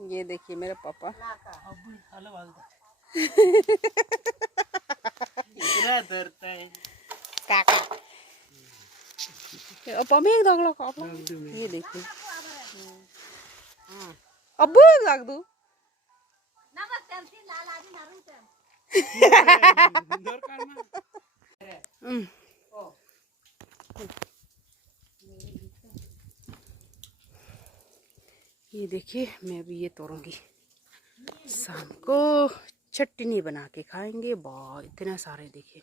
ये देखिए मेरे पापा। काका पमेक दगलो कापला ये देखिए अब लाग दू ये देखिए मैं भी ये तोड़ूंगी, शाम को चटनी बना के खाएंगे। बहुत इतने सारे देखिए।